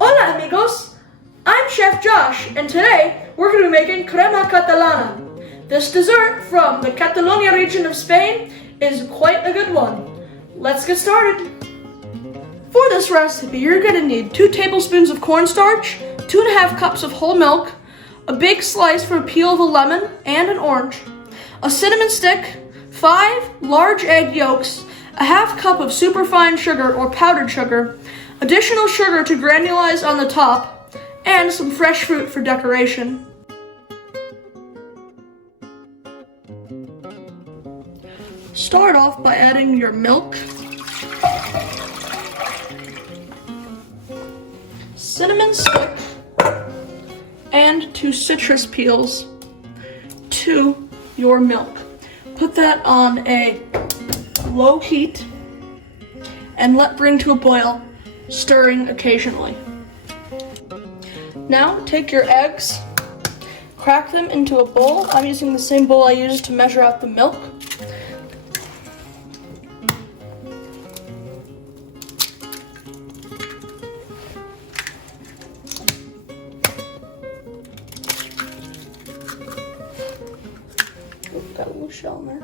Hola amigos! I'm Chef Josh, and today we're going to be making Crema Catalana. This dessert from the Catalonia region of Spain is quite a good one. Let's get started. For this recipe, you're going to need 2 tablespoons of cornstarch, 2.5 cups of whole milk, a big slice from a peel of a lemon and an orange, a cinnamon stick, 5 large egg yolks, a half cup of superfine sugar or powdered sugar, additional sugar to granulize on the top, and some fresh fruit for decoration. Start off by adding your milk, cinnamon stick, and 2 citrus peels to your milk. Put that on a low heat and let bring to a boil, stirring occasionally. Now take your eggs, crack them into a bowl. I'm using the same bowl I used to measure out the milk. Ooh, got a little shell in there.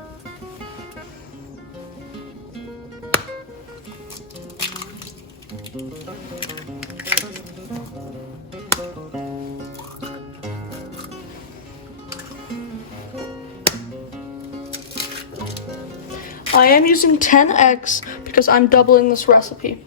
I am using 10 eggs because I'm doubling this recipe.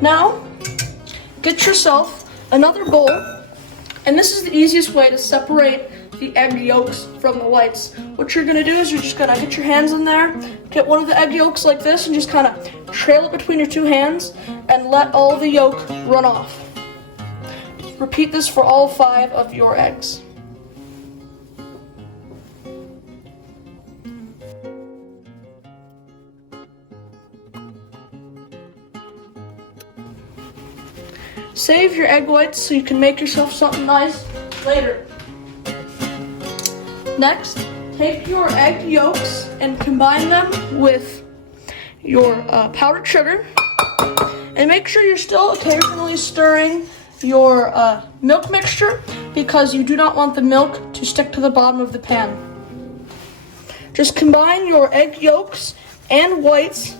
Now, get yourself another bowl, and this is the easiest way to separate the egg yolks from the whites. What you're gonna do is you're just gonna get your hands in there, get one of the egg yolks like this, and just kind of trail it between your 2 hands and let all the yolk run off. Repeat this for all 5 of your eggs. Save your egg whites so you can make yourself something nice later. Next, take your egg yolks and combine them with your powdered sugar. And make sure you're still occasionally stirring your milk mixture because you do not want the milk to stick to the bottom of the pan. Just combine your egg yolks and whites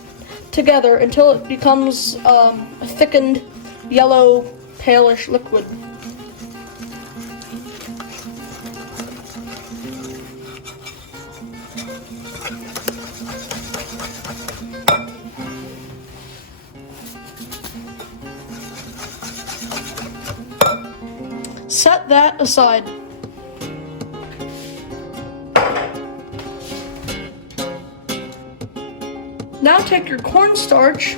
together until it becomes a thickened yellow, palish liquid. Set that aside. Now take your cornstarch,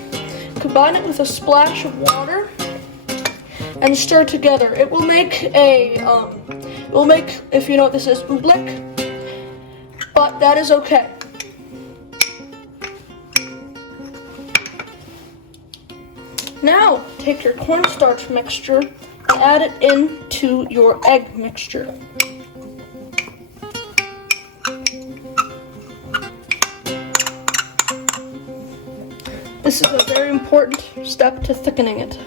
combine it with a splash of water, and stir together. It will make if you know what this is, oobleck, but that is okay. Now take your cornstarch mixture and add it into your egg mixture. This is a very important step to thickening it.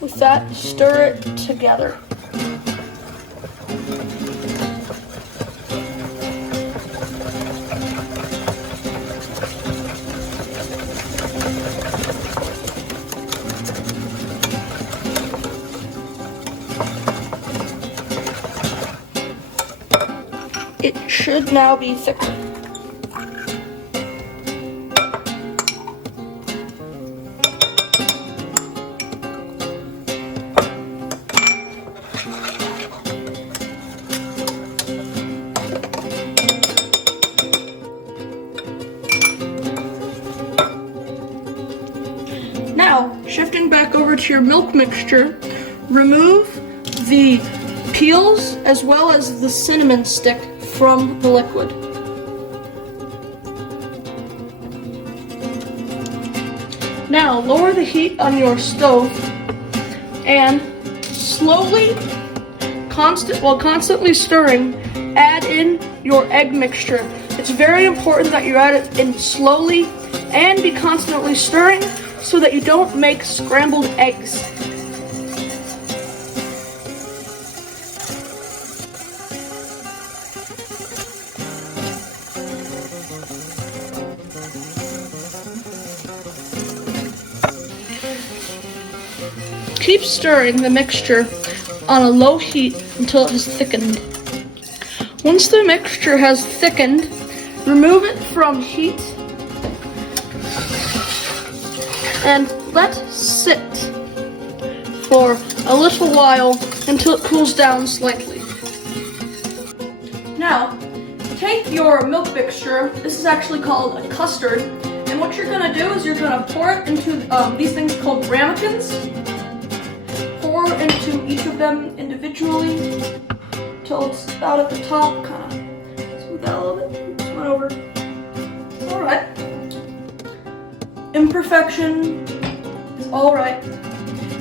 With that, stir it together. It should now be thicker. Now, shifting back over to your milk mixture, remove the peels as well as the cinnamon stick from the liquid. Now lower the heat on your stove and slowly, while constantly stirring, add in your egg mixture. It's very important that you add it in slowly and be constantly stirring so that you don't make scrambled eggs. Keep stirring the mixture on a low heat until it has thickened. Once the mixture has thickened, remove it from heat and let sit for a little while until it cools down slightly. Now, take your milk mixture. This is actually called a custard. And what you're gonna do is you're gonna pour it into these things called ramekins. Pour into each of them individually until it's about at the top. Kind of smooth that a little bit. Oops, went over. All right. Imperfection is all right.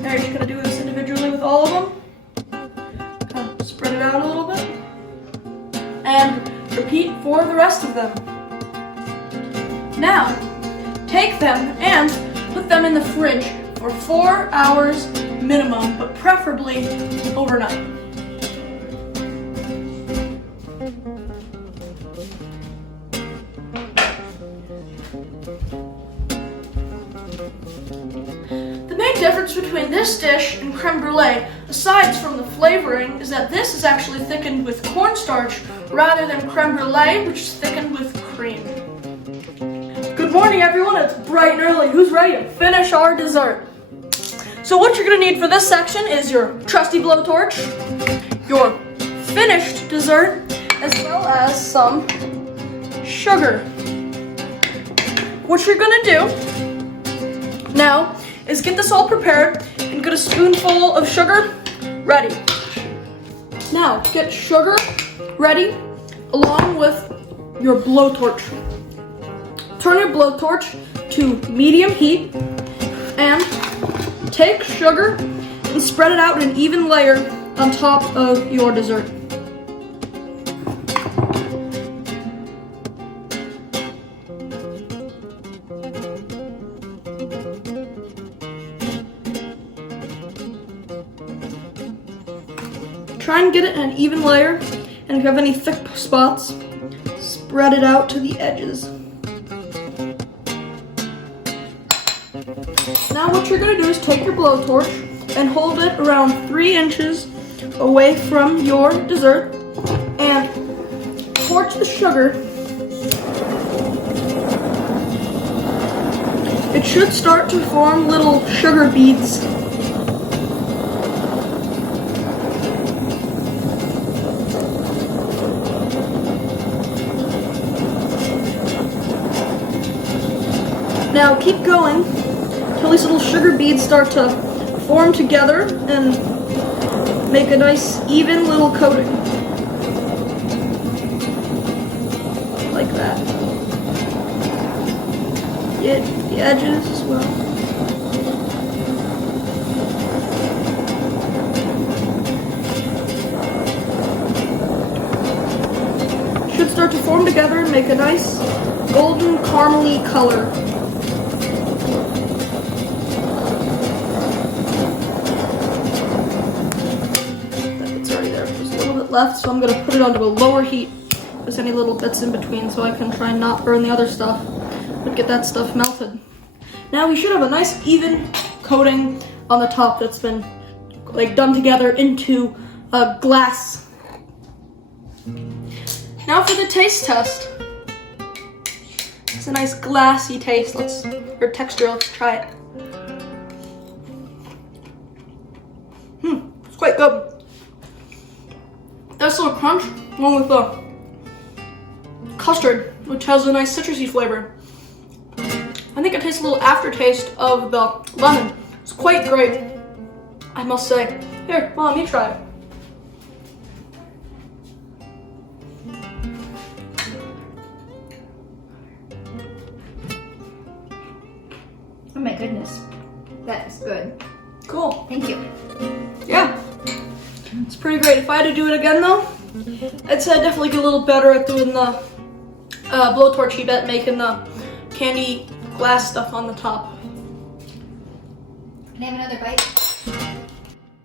Now you're just gonna do this individually with all of them. Kind of spread it out a little bit, and repeat for the rest of them. Now, take them and put them in the fridge for 4 hours minimum, but preferably overnight. The main difference between this dish and creme brulee, aside from the flavoring, is that this is actually thickened with cornstarch rather than creme brulee, which is thickened with cream. Good morning, everyone. It's bright and early. Who's ready to finish our dessert? So what you're gonna need for this section is your trusty blowtorch, your finished dessert, as well as some sugar. What you're gonna do now is get this all prepared and get a spoonful of sugar ready. Now get sugar ready along with your blowtorch. Turn your blowtorch to medium heat and take sugar and spread it out in an even layer on top of your dessert. Try and get it in an even layer, and if you have any thick spots, spread it out to the edges. Now what you're going to do is take your blowtorch and hold it around 3 inches away from your dessert and torch the sugar. It should start to form little sugar beads. Now keep going until these little sugar beads start to form together and make a nice even little coating. Like that. Get the edges as well. Should start to form together and make a nice golden caramely color. Left, so I'm going to put it onto a lower heat. There's any little bits in between so I can try and not burn the other stuff, but get that stuff melted. Now we should have a nice even coating on the top that's been like done together into a glass. Now for the taste test. It's a nice glassy taste. Or texture, let's try it. It's quite good. Nice little crunch along with the custard, which has a nice citrusy flavor. I think it tastes a little aftertaste of the lemon. It's quite great, I must say. Here, Mom, you try it. Oh my goodness. That is good. Cool. Thank you. Yeah. It's pretty great. If I had to do it again though, I'd say I'd definitely get a little better at doing the blowtorchy bit, making the candy glass stuff on the top. Can I have another bite?